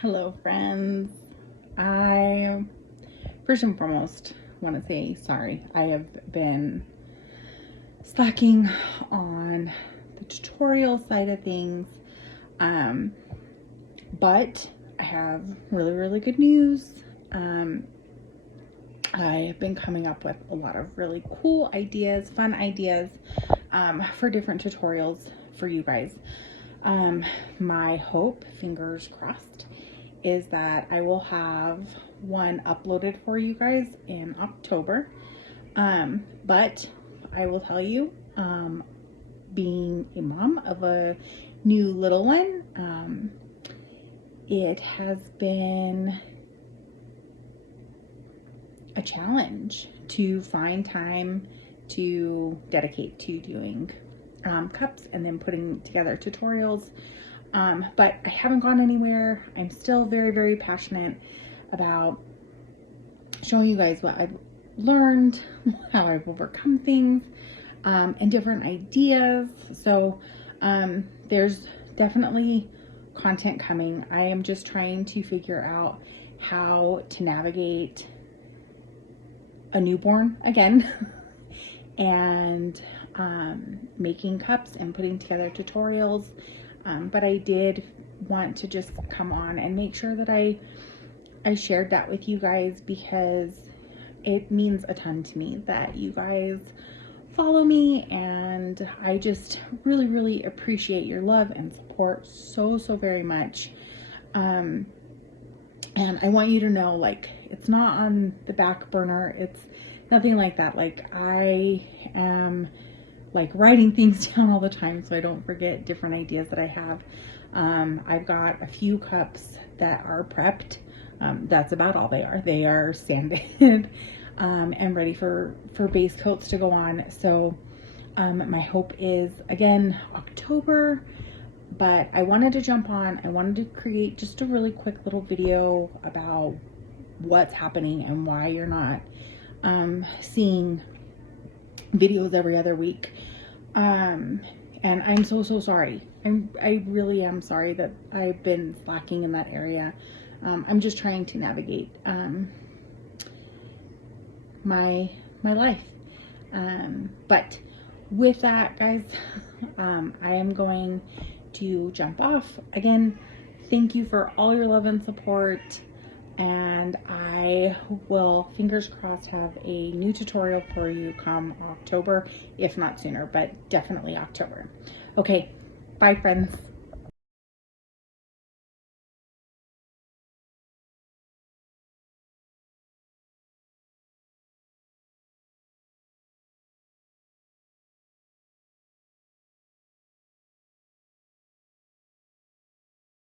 Hello, friends. I first and foremost want to say sorry. I have been slacking on the tutorial side of things, but I have really good news. I have been coming up with a lot of really cool ideas, fun ideas for different tutorials for you guys. My hope, fingers crossed, is that I will have one uploaded for you guys in October. But I will tell you, being a mom of a new little one, it has been a challenge to find time to dedicate to doing cups and then putting together tutorials. But I haven't gone anywhere. I'm still very passionate about showing you guys what I've learned, how I've overcome things, and different ideas. So there's definitely content coming. I am just trying to figure out how to navigate a newborn again and making cups and putting together tutorials. But I did want to just come on and make sure that I shared that with you guys, because it means a ton to me that you guys follow me, and I just really appreciate your love and support so very much. And I want you to know, like, it's not on the back burner. It's nothing like that. Like, I am like writing things down all the time so I don't forget different ideas that I have. I've got a few cups that are prepped. That's about all they are. They are sanded and ready for base coats to go on. So my hope is, again, October. But I wanted to jump on. I wanted to create just a really quick little video about what's happening and why you're not seeing videos every other week. And I'm so sorry. I really am sorry that I've been slacking in that area. I'm just trying to navigate my life. But with that, guys, I am going to jump off. Again, thank you for all your love and support, and I will, fingers crossed, have a new tutorial for you come October, if not sooner, but definitely October. Okay, bye friends.